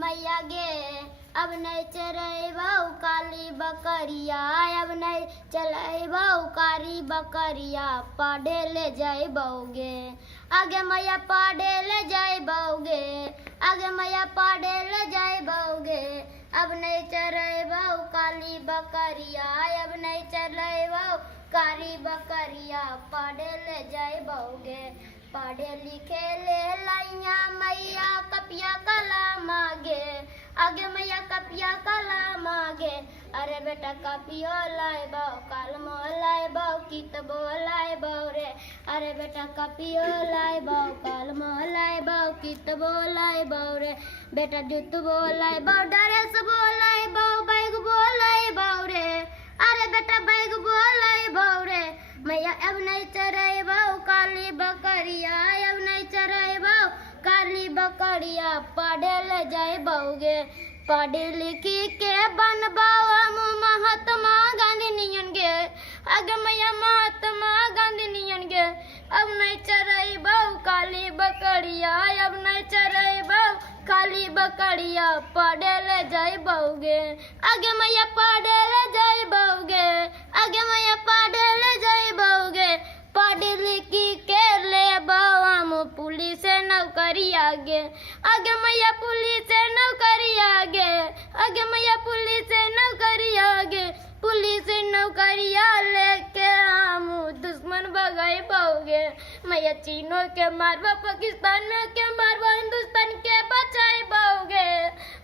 मैया गे अब नहीं चरेबौ काली बकरिया, अब नहीं चलेबौ काली बकरिया, पढ़े ले जइबौगे आगे मैया पढ़े ले जइबौगे, आगे मैया पढ़े ले जइबौगे, अब नहीं चरेबौ काली बकरिया, अब नहीं चलेबौ काली बकरिया, पढ़े ले जइबौगे, पढ़े लिखे ले लैया मैया कपिया कलम मागे, आगे मैया कपिया कलम मागे, अरे बेटा कपियो लाइबौ कलमो लाइबौ कितबो लाइबौ रे, अरे बेटा कपियो लाइबौ कलमो लाइबौ कितबो लाइबौ रे, बेटा जुतबो लाइबौ ड्रेसबो लाइबौ बैगबो लाइबौ रे, अरे बेटा बैगबो लाइबौ रे, मैया अब नहीं चरेबौ काली बकरिया, अब नहीं चरेबौ काली बकरिया, पढ़े ले जइबौगे, पढ़ी लिखी के बनबौ हम महात्मा गांधी नियन गे, आगे मैया महात्मा गांधी नियन गे, अब नहीं चरेबौ काली बकरिया, अब नहीं चरेबौ काली बकरिया, पढ़े ले जइबौगे, आगे मैया पढ़े ले जइबौगे, आगे मैया पढ़े ले जइबौगे, पढ़ी लिखी के लेबौ हम पुलिस नौकरी आगे, आगे मैया पुलिस नौकरी आगे, आगे मैया पुलिस नौकरी आगे, पुलिस नौकरिया लेके हम दुश्मन भगाइबौगे, मैया चीनों के मारबा पाकिस्तान में के मारबा हिंदुस्तान के बचाइबौगे,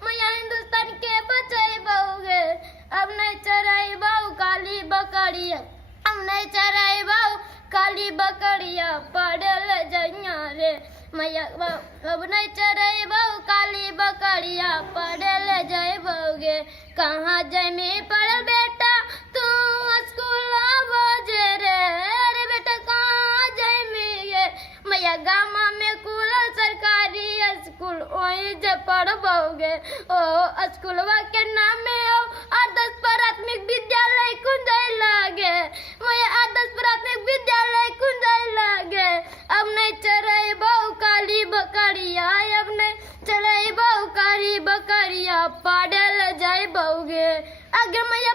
मैया हिंदुस्तान के बचाइबौगे, अब नहीं चराइबौ काली बकरिया, अब नहीं चराइबौ काली बकरिया, पढ़े ले जइया रे मैया, अब नहीं चरेबौ काली बकरिया, पढ़े ले जइबौगे, कहाँ जइमी पढ़ बेटा तू स्कूल बजे रे, अरे बेटा कहाँ जइमी गे मैया गामा में कुल सरकारी स्कूल वही जे पढ़बौगे, ओ स्कूलवा के नाम में हो आदर्श प्राथमिक विद्यालय कुंजई लागे, मैया आदर्श प्राथमिक विद्यालय कुंजई लागे, अब नहीं चरेबौ काली बकरिया, अब नहीं चरेबौ काली बकरिया, पढ़े ले जइबौगे, आगे मैया